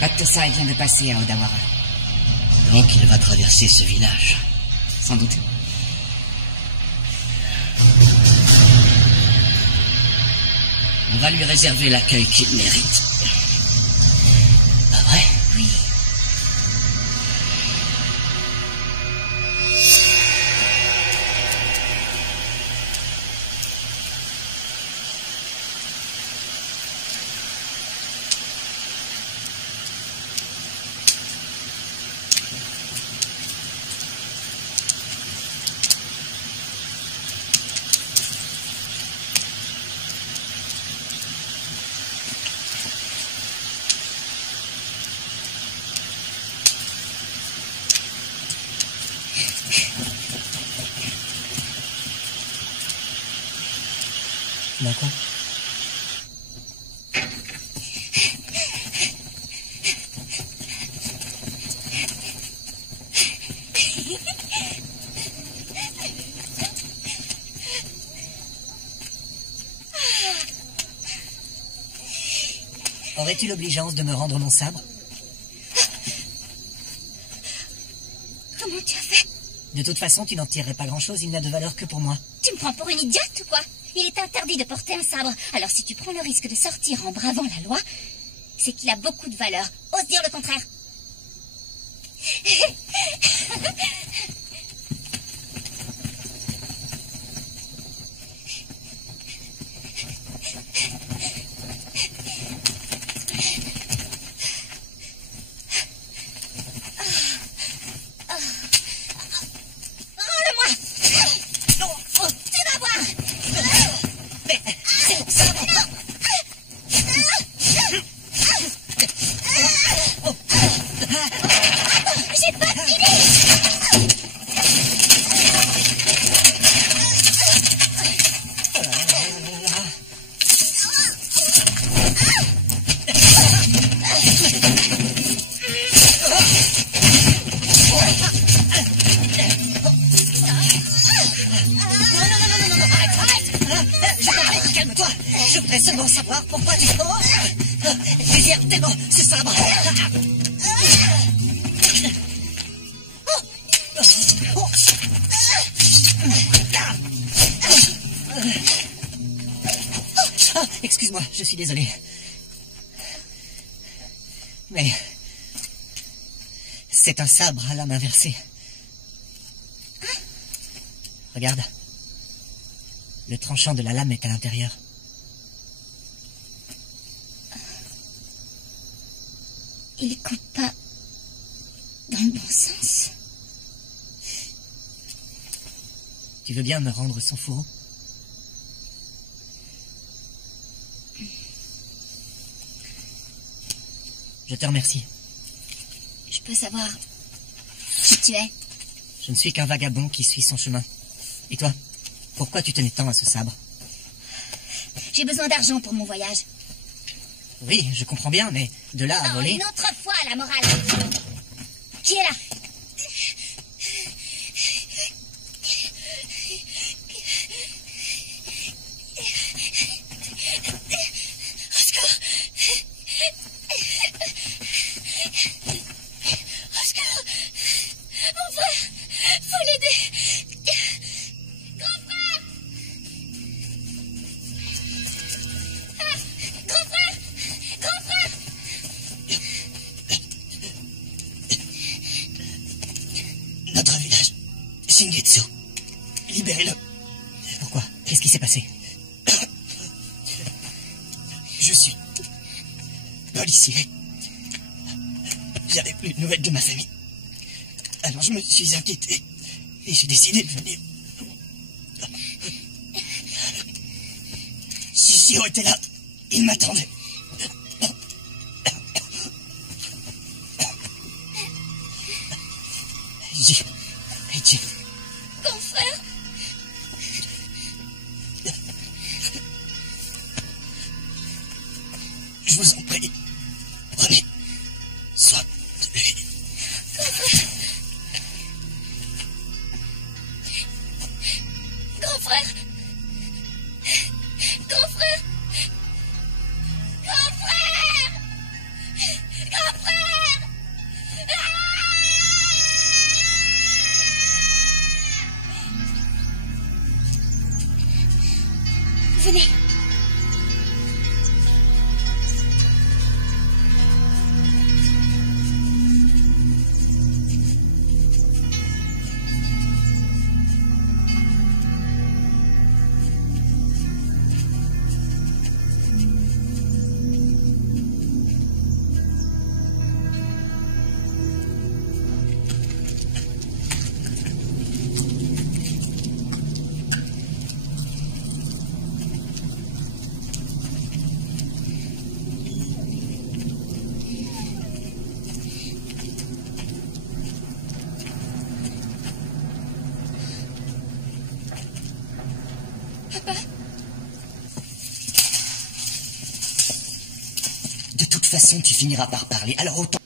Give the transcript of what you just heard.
Pactosai vient de passer à Odawara. Donc il va traverser ce village. Sans doute. On va lui réserver l'accueil qu'il mérite. Pas vrai? Oui. D'accord. Aurais-tu l'obligeance de me rendre mon sabre? Comment tu as fait? De toute façon, tu n'en tirerais pas grand-chose, il n'a de valeur que pour moi. Tu me prends pour une idiote ou quoi? Il est interdit de porter un sabre. Alors si tu prends le risque de sortir en bravant la loi, c'est qu'il a beaucoup de valeur. Ose dire le contraire. Excuse-moi, je suis désolé. Mais... c'est un sabre à lame inversée. Regarde. Le tranchant de la lame est à l'intérieur. Il coupe pas dans le bon sens. Tu veux bien me rendre son fourreau? Je te remercie. Je peux savoir qui tu es? Je ne suis qu'un vagabond qui suit son chemin. Et toi? Pourquoi tu tenais tant à ce sabre? J'ai besoin d'argent pour mon voyage. Oui, je comprends bien, mais de là à voler... Une autre fois, la morale. Qui est là? Shingetsu, libérez-le. Pourquoi? Qu'est-ce qui s'est passé? Je suis policier. J'avais plus de nouvelles de ma famille. Alors je me suis inquiété et j'ai décidé de venir. Shishio était là. Il m'attendait. Eiji. Confrère. Je vous en prie. Prenez soin de lui. Grand frère. Grand frère. Grand frère. Grand frère. façon, tu finiras par parler. Alors autant...